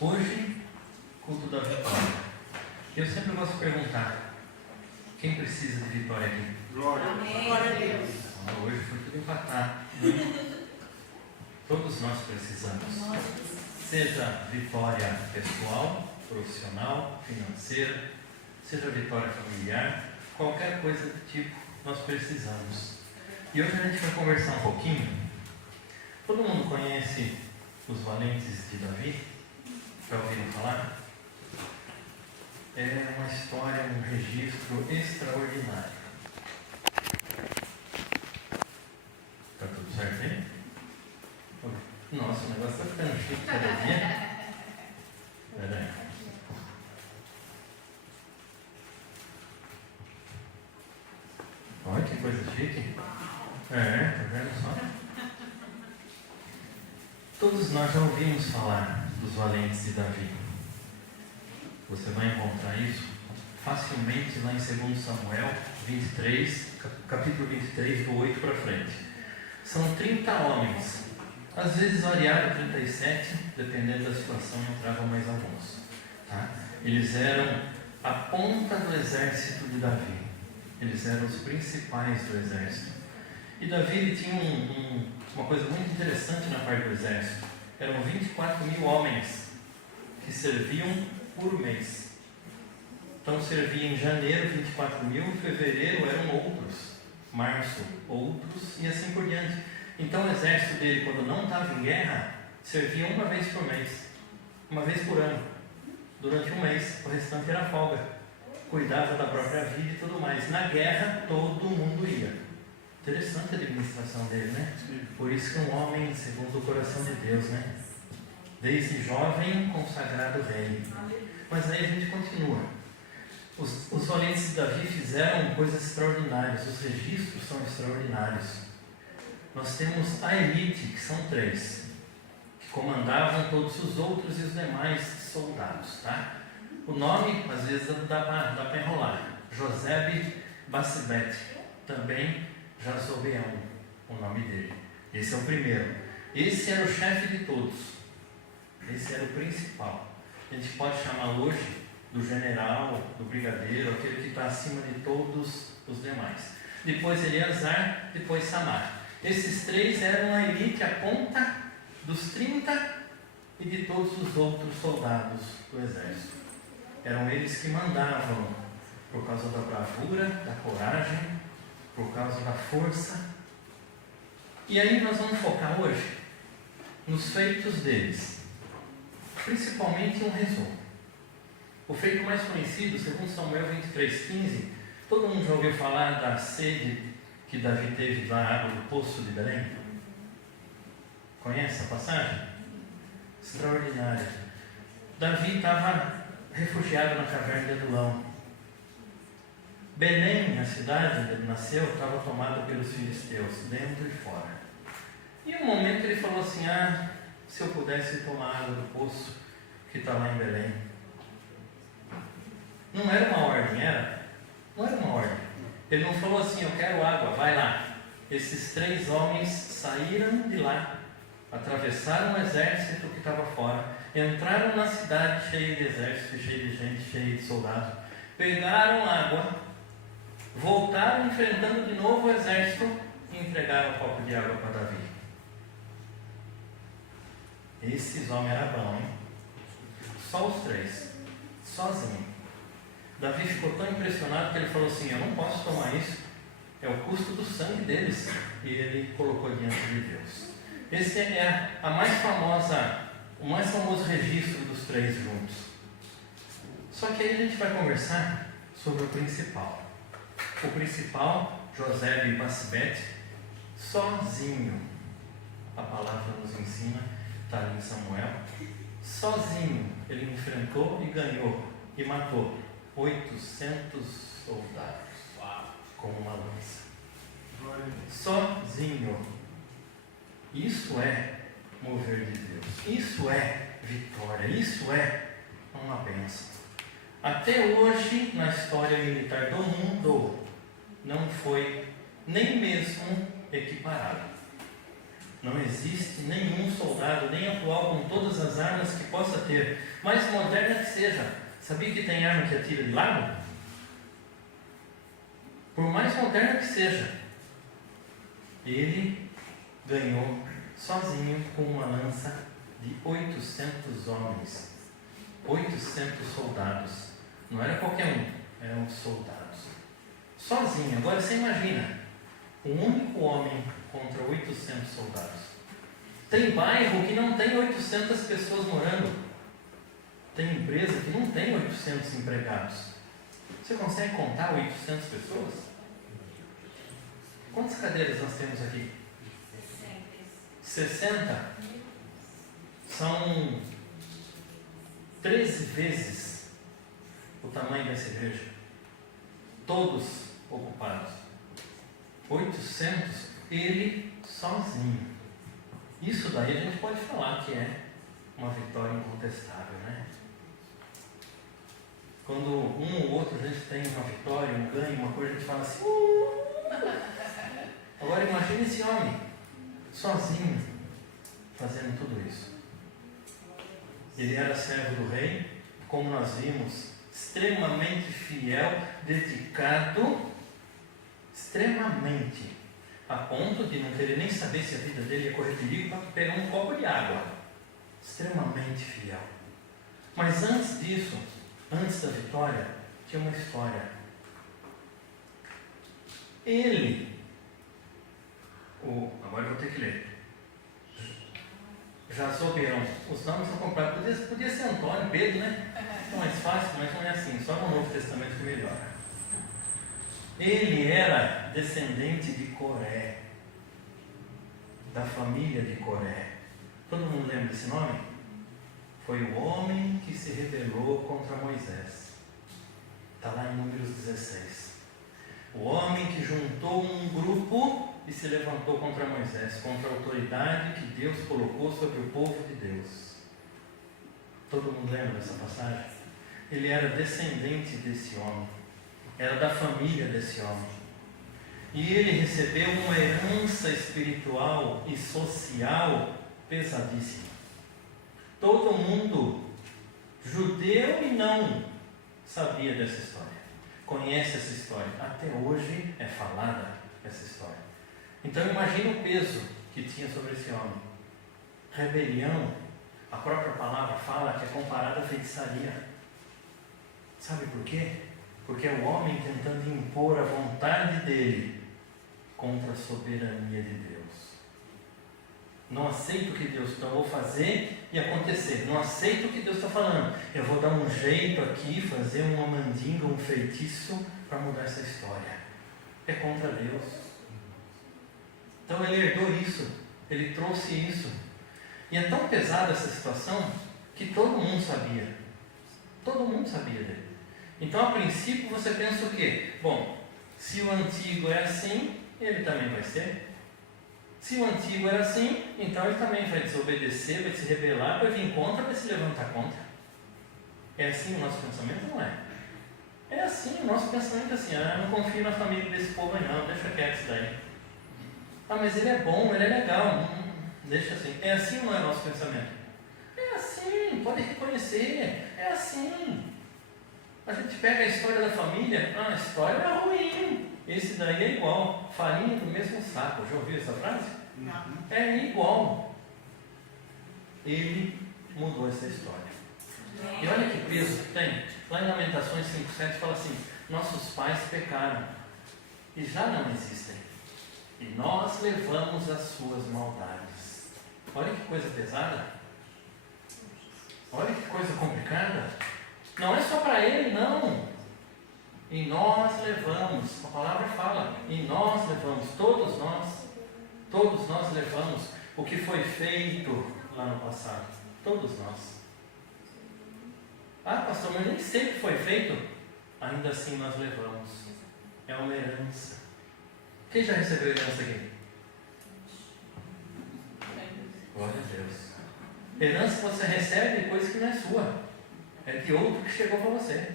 Hoje, culto da vitória. Eu sempre gosto de perguntar: quem precisa de vitória aqui? Glória a Deus. Hoje foi tudo empatado. Todos nós precisamos. Seja vitória pessoal, profissional, financeira, seja vitória familiar, qualquer coisa do tipo, nós precisamos. E hoje a gente vai conversar um pouquinho. Todo mundo conhece os valentes de Davi? Já ouviram falar? É uma história, um registro extraordinário. Tá tudo certo aí? Nossa, o negócio está ficando chique cada dia. Peraí. Olha que coisa chique. Tá vendo só? Todos nós já ouvimos falar dos valentes de Davi. Você vai encontrar isso facilmente lá em 2 Samuel 23, capítulo 23, do 8 para frente. São 30 homens. Às vezes variava 37, dependendo da situação, entravam mais alguns. Tá? Eles eram a ponta do exército de Davi. Eles eram os principais do exército. E Davi ele tinha uma coisa muito interessante na parte do exército. Eram 24 mil homens que serviam por mês. Então servia em janeiro 24 mil, em fevereiro eram outros, março outros e assim por diante. Então o exército dele, quando não estava em guerra, servia uma vez por mês, uma vez por ano, durante um mês. O restante era folga, cuidava da própria vida e tudo mais. Na guerra todo mundo ia. Interessante a administração dele, né? Por isso que um homem segundo o coração de Deus, né? Desde jovem consagrado rei. Mas aí a gente continua. Os valentes de Davi fizeram coisas extraordinárias. Os registros são extraordinários. Nós temos a elite, que são 3, que comandavam todos os outros e os demais soldados, tá? O nome, às vezes, dá para enrolar. Josebe Bassebete, também Jazobeão, o nome dele. Esse é o primeiro. Esse era o chefe de todos. Esse era o principal. A gente pode chamar hoje do general, do brigadeiro, aquele que está acima de todos os demais. Depois Eleazar, depois Samar. Esses 3 eram a elite, a ponta dos 30 e de todos os outros soldados do exército. Eram eles que mandavam por causa da bravura, da coragem, por causa da força. E aí nós vamos focar hoje nos feitos deles, principalmente um resumo. O feito mais conhecido, segundo Samuel 23:15, todo mundo já ouviu falar da sede que Davi teve da água do poço de Belém? Conhece a passagem? Extraordinária. Davi estava refugiado na caverna de Adulão. Belém, a cidade onde ele nasceu, estava tomada pelos filisteus, dentro e fora. E um momento ele falou assim: se eu pudesse tomar água do poço que está lá em Belém. Não era uma ordem, era? Não era uma ordem. Ele não falou assim: eu quero água, vai lá. Esses 3 homens saíram de lá, atravessaram o exército que estava fora, entraram na cidade cheia de exército, cheia de gente, cheia de soldados, pegaram água, voltaram enfrentando de novo o exército e entregaram um copo de água para Davi. Esses homens eram bons, hein? Só os 3, sozinho. Davi ficou tão impressionado que ele falou assim: eu não posso tomar isso, é o custo do sangue deles. E ele colocou diante de Deus. Esse é o mais famoso registro dos 3 juntos. Só que aí a gente vai conversar sobre o principal. O principal, Josebe Bassebete, sozinho. A palavra nos ensina, está ali em Samuel. Sozinho ele enfrentou e ganhou e matou 800 soldados com uma lança. Sozinho. Isso é mover de Deus. Isso é vitória. Isso é uma bênção. Até hoje, na história militar do mundo, não foi nem mesmo equiparado. Não existe nenhum soldado, nem atual, com todas as armas que possa ter, mais moderna que seja. Sabia que tem arma que atira de lado? Por mais moderna que seja, ele ganhou sozinho com uma lança de 800 homens, 800 soldados. Não era qualquer um, eram soldados. Sozinho. Agora você imagina, um único homem contra 800 soldados. Tem bairro que não tem 800 pessoas morando. Tem empresa que não tem 800 empregados. Você consegue contar 800 pessoas? Quantas cadeiras nós temos aqui? 60. São 13 vezes o tamanho dessa igreja. Todos ocupados. 800, ele sozinho. Isso daí a gente pode falar que é uma vitória incontestável, né? Quando um ou outro a gente tem uma vitória, um ganho, uma coisa, a gente fala assim. Agora imagine esse homem, sozinho, fazendo tudo isso. Ele era servo do rei, como nós vimos, extremamente fiel, dedicado, extremamente, a ponto de não querer nem saber se a vida dele ia correr perigo para pegar um copo de água. Extremamente fiel. Mas antes disso, antes da vitória, tinha uma história. Agora eu vou ter que ler. Jazobeão. Os nomes são comprados. Podia ser Antônio, Pedro, né? É mais fácil, mas não é assim. Só no Novo Testamento que melhora. Ele era descendente de Coré, da família de Coré. Todo mundo lembra desse nome? Foi o homem que se rebelou contra Moisés. Está lá em Números 16. O homem que juntou um grupo e se levantou contra Moisés, contra a autoridade que Deus colocou sobre o povo de Deus. Todo mundo lembra dessa passagem? Ele era descendente desse homem, era da família desse homem. E ele recebeu uma herança espiritual e social pesadíssima. Todo mundo, judeu e não, sabia dessa história, conhece essa história. Até hoje é falada essa história. Então imagina o peso que tinha sobre esse homem. Rebelião, a própria palavra fala que é comparada à feitiçaria. Sabe por quê? Porque é o homem tentando impor a vontade dele contra a soberania de Deus. Não aceito o que Deus está, vou fazer e acontecer. Não aceito o que Deus está falando. Eu vou dar um jeito aqui, fazer uma mandinga, um feitiço para mudar essa história. É contra Deus. Então ele herdou isso, ele trouxe isso. E é tão pesada essa situação que todo mundo sabia. Todo mundo sabia dele. Então a princípio você pensa o quê? Bom, se o antigo é assim, ele também vai ser. Se o antigo era assim, então ele também vai desobedecer, vai se rebelar, vai vir contra, vai se levantar contra. É assim o nosso pensamento, não é? É assim, o nosso pensamento é assim, não confio na família desse povo aí não, deixa quieto isso daí. Mas ele é bom, ele é legal, deixa assim. É assim ou não é o nosso pensamento? É assim, pode reconhecer, é assim. A gente pega a história da família, a história é ruim, esse daí é igual, farinha do mesmo saco. Já ouviu essa frase? Não. É igual. Ele mudou essa história. E olha que peso que tem. Lá em Lamentações 5,7 fala assim: nossos pais pecaram e já não existem, e nós levamos as suas maldades. Olha que coisa pesada. Olha que coisa complicada. Não é só para ele, não. E nós levamos, a palavra fala, e nós levamos, todos nós levamos o que foi feito lá no passado. Todos nós. Pastor, mas nem sempre foi feito. Ainda assim nós levamos. É uma herança. Quem já recebeu herança aqui? Glória a Deus. Herança você recebe coisa que não é sua. É de outro que chegou para você.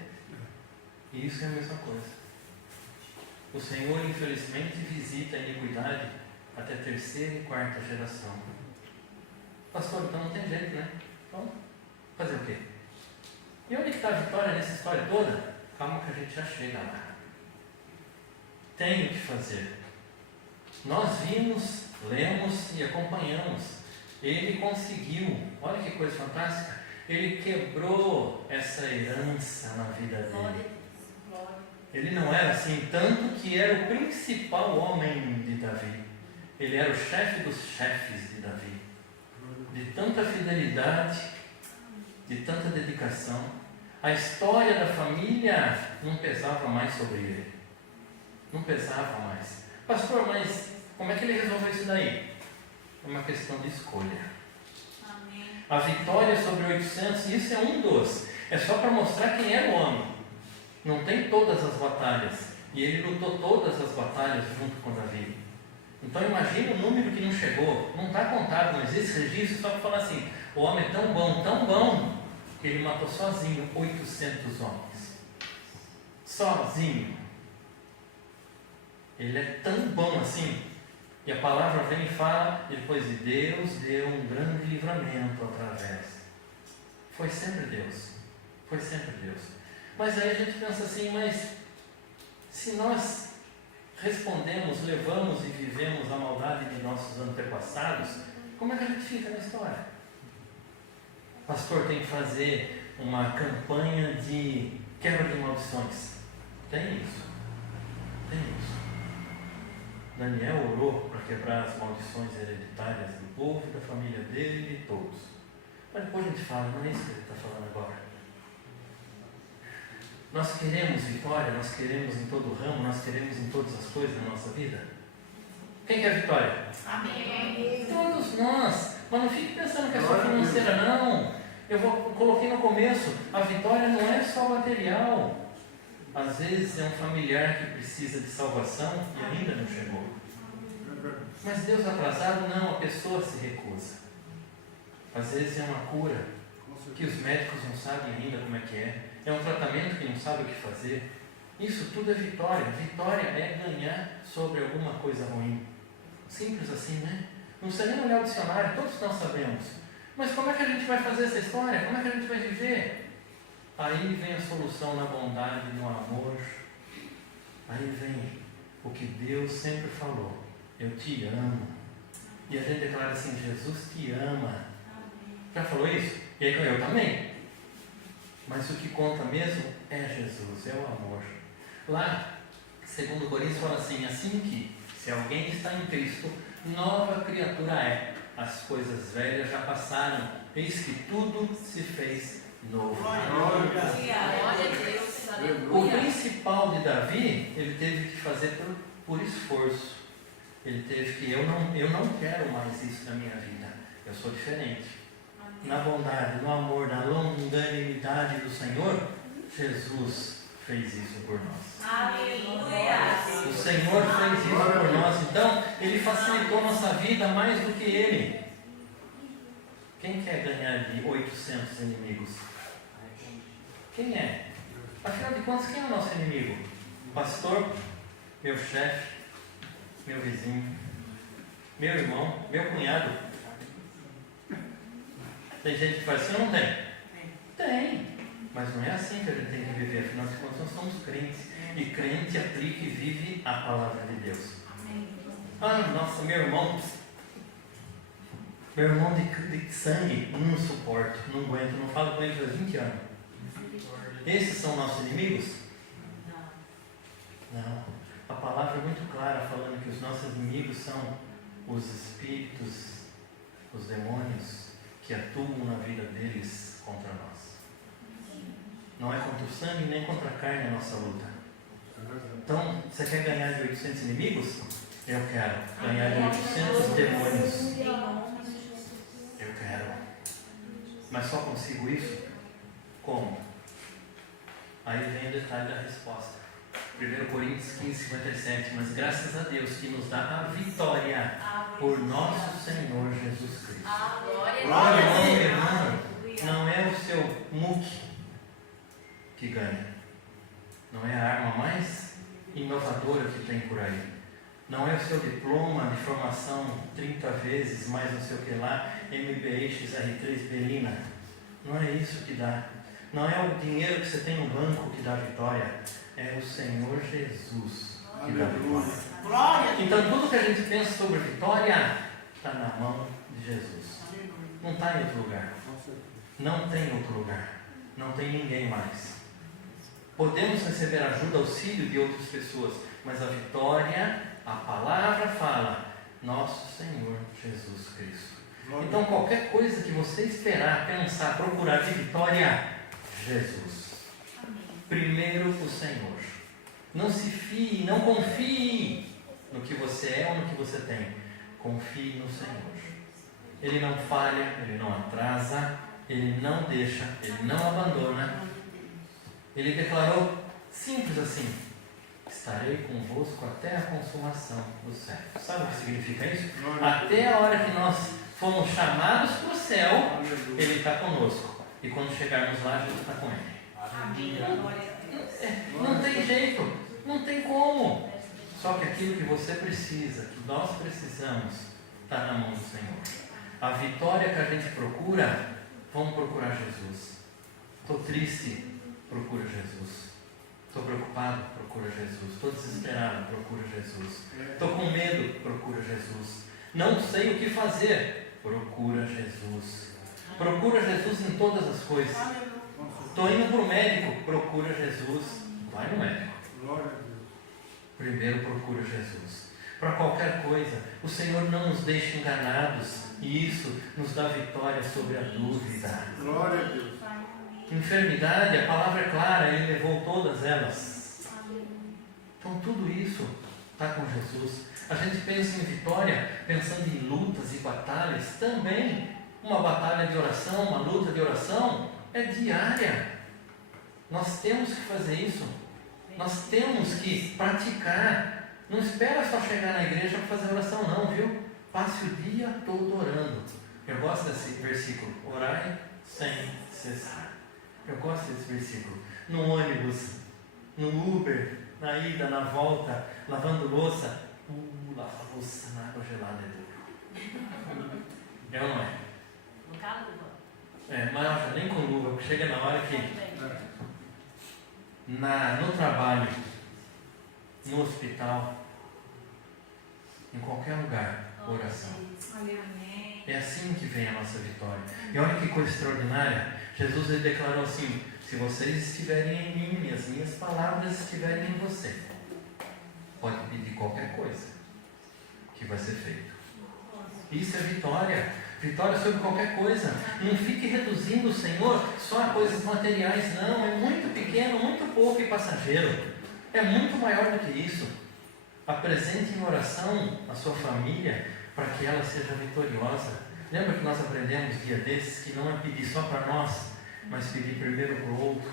E isso é a mesma coisa. O Senhor, infelizmente, visita a iniquidade até terceira e quarta geração. Pastor, então não tem jeito, né? Então, fazer o quê? E onde está a vitória nessa história toda? Calma que a gente já chega lá. Tem o que fazer. Nós vimos, lemos e acompanhamos. Ele conseguiu, olha que coisa fantástica, ele quebrou essa herança na vida dele. Ele não era assim, tanto que era o principal homem de Davi. Ele era o chefe dos chefes de Davi. De tanta fidelidade, de tanta dedicação, a história da família não pesava mais sobre ele. Não pesava mais. Pastor, mas como é que ele resolveu isso daí? É uma questão de escolha. Amém. A vitória sobre 800, isso é um dos. É só para mostrar quem era o homem. Não tem todas as batalhas. E ele lutou todas as batalhas junto com Davi. Então imagina o número que não chegou. Não está contado, não existe registro, só para falar assim, o homem é tão bom, que ele matou sozinho 800 homens. Sozinho. Ele é tão bom assim. E a palavra vem e fala, depois de Deus deu um grande livramento através. Foi sempre Deus. Foi sempre Deus. Mas aí a gente pensa assim, mas se nós respondemos, levamos e vivemos a maldade de nossos antepassados, como é que a gente fica na história? Pastor, tem que fazer uma campanha de quebra de maldições. Tem isso. Tem isso. Daniel orou para quebrar as maldições hereditárias do povo, da família dele e de todos. Mas depois a gente fala, não é isso que ele está falando agora. Nós queremos vitória, nós queremos em todo o ramo, nós queremos em todas as coisas da nossa vida. Quem quer vitória? Amém. Todos nós. Mas não fique pensando que é só financeira, não. Coloquei no começo, a vitória não é só material. Às vezes é um familiar que precisa de salvação e ainda não chegou. Mas Deus atrasado, não, a pessoa se recusa. Às vezes é uma cura que os médicos não sabem ainda como é que é. É um tratamento que não sabe o que fazer. Isso tudo é vitória. Vitória é ganhar sobre alguma coisa ruim. Simples assim, né? Não precisa nem olhar o dicionário, todos nós sabemos. Mas como é que a gente vai fazer essa história? Como é que a gente vai viver? Aí vem a solução na bondade, no amor. Aí vem o que Deus sempre falou. Eu te amo. E a gente declara assim, Jesus te ama. Já falou isso? E aí eu também. Mas o que conta mesmo é Jesus, é o amor. Lá, 2 Coríntios fala assim que, se alguém está em Cristo, nova criatura é. As coisas velhas já passaram, eis que tudo se fez novo. Glória a Deus. O principal de Davi, ele teve que fazer por esforço. Ele teve que, eu não quero mais isso na minha vida. Eu sou diferente. Na bondade, no amor, na longanimidade do Senhor, Jesus fez isso por nós. Aleluia. O Senhor fez isso por nós. Então, Ele facilitou nossa vida mais do que Ele. Quem quer ganhar de 800 inimigos? Quem é? Afinal de contas, quem é o nosso inimigo? Pastor, meu chefe, meu vizinho, meu irmão, meu cunhado. Tem gente que faz assim ou não tem? Tem. Mas não é assim que a gente tem que viver. Afinal de contas, nós somos crentes. E crente aplica e vive a palavra de Deus. Ah, nossa, meu irmão de sangue, não suporto, não aguento, não falo com ele faz 20 anos. Esses são nossos inimigos? Não. A palavra é muito clara falando que os nossos inimigos são os espíritos, os demônios que atuam na vida deles contra nós. Não é contra o sangue nem contra a carne a nossa luta. Então, você quer ganhar de 800 inimigos? Eu quero ganhar de 800 demônios. Eu quero. Mas só consigo isso? Como? Aí vem o detalhe da resposta. 1 Coríntios 15:57. Mas graças a Deus que nos dá a vitória por nosso Senhor Jesus Cristo. Glória a Meu Deus. irmão, não é o seu muque que ganha. Não é a arma mais inovadora que tem por aí. Não é o seu diploma de formação 30 vezes, mais não sei o que lá, MBA, XR3, Belina. Não é isso que dá. Não é o dinheiro que você tem no banco que dá vitória. É o Senhor Jesus que dá vitória. Então tudo que a gente pensa sobre vitória está na mão de Jesus. Não está em outro lugar. Não tem outro lugar. Não tem ninguém mais. Podemos receber ajuda, auxílio de outras pessoas, mas a vitória, a palavra fala, nosso Senhor Jesus Cristo. Então qualquer coisa que você esperar, pensar, procurar de vitória, Jesus. Primeiro o Senhor. Não se fie, não confie no que você é ou no que você tem. Confie no Senhor. Ele não falha, Ele não atrasa, Ele não deixa, Ele não abandona. Ele declarou simples assim: estarei convosco até a consumação do século. Sabe o que significa isso? Até a hora que nós fomos chamados para o céu, Ele está conosco. E quando chegarmos lá, a gente está com Ele. Não tem jeito, não tem como. Só que aquilo que você precisa, que nós precisamos, está na mão do Senhor. A vitória que a gente procura, vamos procurar Jesus. Estou triste, procura Jesus. Estou preocupado, procura Jesus. Estou desesperado, procura Jesus. Estou com medo, procura Jesus. Não sei o que fazer, procura Jesus. Procura Jesus em todas as coisas. Estou indo para o médico, procura Jesus. Vai no médico. Primeiro procura Jesus. Para qualquer coisa, o Senhor não nos deixa enganados. E isso nos dá vitória sobre a dúvida. Glória a Deus. Enfermidade, a palavra é clara, Ele levou todas elas. Então tudo isso está com Jesus. A gente pensa em vitória, pensando em lutas e batalhas. Também uma batalha de oração, uma luta de oração é diária. Nós temos que fazer isso. Nós temos que praticar. Não espera só chegar na igreja para fazer oração não, viu? Passe o dia todo orando. Eu gosto desse versículo. Orai sem cessar. Eu gosto desse versículo. No ônibus, no Uber, na ida, na volta, lavando louça. Lavar louça na água gelada é duro. É ou não é? No carro do É, mas nem com luva, porque chega na hora que no trabalho, no hospital, em qualquer lugar, oração. É assim que vem a nossa vitória. E olha que coisa extraordinária. Jesus ele declarou assim: se vocês estiverem em mim e as minhas palavras estiverem em você, pode pedir qualquer coisa que vai ser feito. Isso é vitória. Vitória sobre qualquer coisa. Não fique reduzindo o Senhor só a coisas materiais, não. É muito pequeno, muito pouco e passageiro. É muito maior do que isso. Apresente em oração a sua família para que ela seja vitoriosa. Lembra que nós aprendemos dia desses que não é pedir só para nós, mas pedir primeiro para o outro.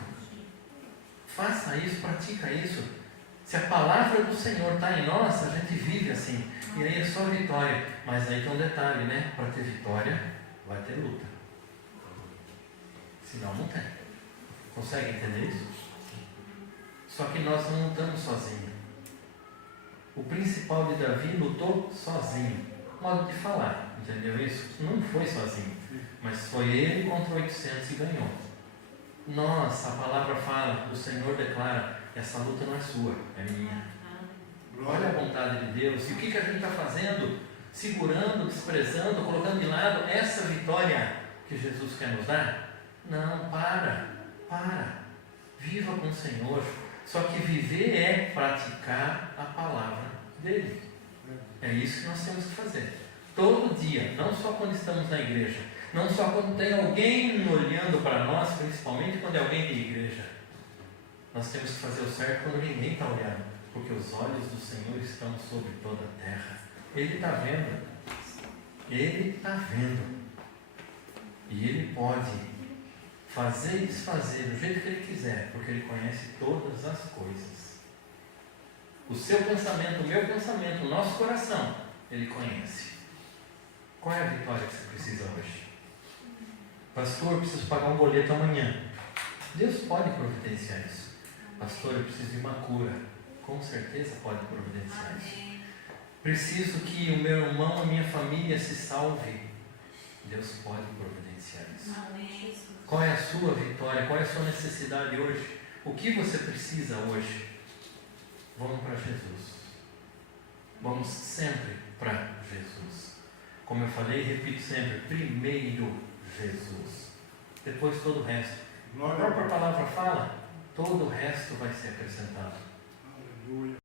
Faça isso, pratica isso. Se a palavra do Senhor está em nós, a gente vive assim. E aí é só vitória. Mas aí tem um detalhe, né? Para ter vitória, vai ter luta. Senão não tem. Consegue entender isso? Só que nós não lutamos sozinhos. O principal de Davi lutou sozinho. Modo de falar, entendeu isso? Não foi sozinho. Mas foi ele contra 800 e ganhou. Nós, a palavra fala, o Senhor declara: essa luta não é sua, é minha. Olha a vontade de Deus. E o que a gente está fazendo? Segurando, desprezando, colocando de lado essa vitória que Jesus quer nos dar? Não, para. Viva com o Senhor. Só que viver é praticar a palavra dele. É isso que nós temos que fazer. Todo dia, não só quando estamos na igreja, não só quando tem alguém olhando para nós, principalmente quando é alguém de igreja. Nós temos que fazer o certo quando ninguém está olhando, porque os olhos do Senhor estão sobre toda a terra. Ele está vendo. Ele está vendo. E Ele pode fazer e desfazer do jeito que Ele quiser, porque Ele conhece todas as coisas. O seu pensamento, o meu pensamento, o nosso coração, Ele conhece. Qual é a vitória que você precisa hoje? Pastor, eu preciso pagar um boleto amanhã. Deus pode providenciar isso. Pastor, eu preciso de uma cura. Com certeza pode providenciar isso. Preciso que o meu irmão, a minha família se salve. Deus pode providenciar isso. Amém. Qual é a sua vitória? Qual é a sua necessidade hoje? O que você precisa hoje? Vamos para Jesus. Vamos sempre para Jesus. Como eu falei, repito sempre, primeiro Jesus. Depois todo o resto. A própria palavra fala, todo o resto vai ser acrescentado. Aleluia.